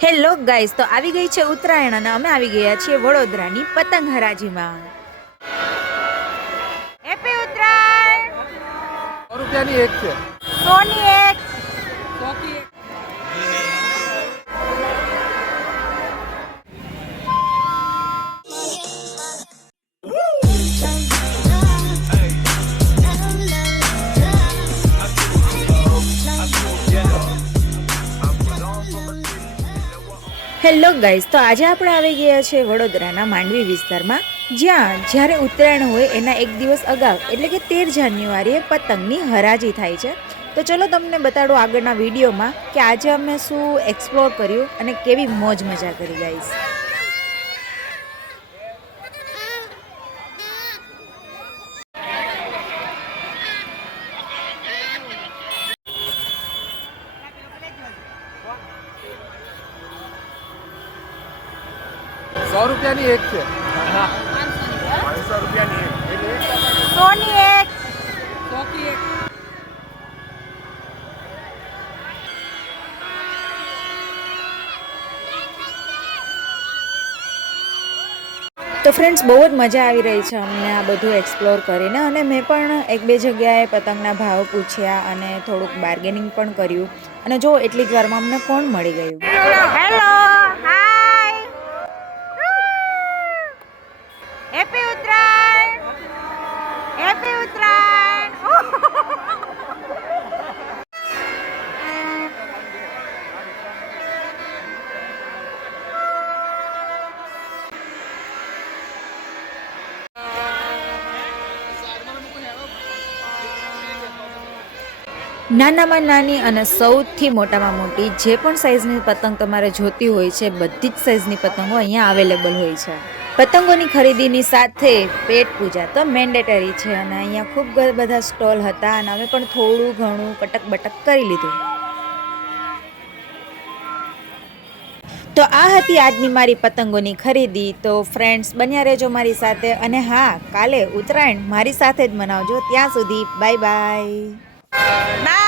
Hello guys, તો આવી ગઈ છે ઉત્તરાયણ અને અમે આવી ગયા છીએ વડોદરાની પતંગ હરાજીમાં. હેપી ઉત્તરાયણ. 100 રૂપિયાની એક છે. 100 ની એક. 100 की एक. હેલો ગાઈસ, તો આજે આપણે આવી ગયા છે વડોદરાના માંડવી વિસ્તારમાં, જ્યાં જ્યારે ઉત્તરાયણ હોય એના એક દિવસ અગાઉ એટલે કે 13 જાન્યુઆરીએ પતંગની હરાજી થાય છે. તો ચલો તમને બતાડો આગળના વિડીયોમાં કે આજે અમે શું એક્સપ્લોર કર્યું અને કેવી મોજ મજા કરી ગાઈસ. ₹100 રૂપિયાની એક છે. 500 રૂપિયાની એક. 100 ની એક. 100 की एक. તો ફ્રેન્ડ્સ, બહુ જ મજા આવી રહી છે અમને આ બધું એક્સપ્લોર કરીને, અને મેં પણ એક બે જગ્યાએ પતંગના ભાવ પૂછ્યા અને થોડુંક બાર્ગેનિંગ પણ કર્યું. અને જો એટલી જ વારમાં અમને કોણ મળી ગયું. હેલો, હાય, હેપી ઉત્તરાયણ. હેપી ઉત્તરાયણ. નાનામાં નાની અને સૌથી મોટામાં મોટી જે પણ સાઇઝની પતંગ તમારે જોતી હોય છે, બધી જ સાઇઝની પતંગો અહીંયા અવેલેબલ હોય છે. પતંગોની ખરીદીની સાથે પેટ પૂજા તો મેન્ડેટરી છે, અને અહીંયા ખૂબ બધા સ્ટોલ હતા અને અમે પણ થોડું ઘણું કટક બટક કરી લીધું. તો આ હતી આજની મારી પતંગોની ખરીદી. તો ફ્રેન્ડ્સ, બન્યા રહેજો મારી સાથે, અને હા, કાલે ઉત્તરાયણ મારી સાથે જ મનાવજો. ત્યાં સુધી બાય બાય. બાય.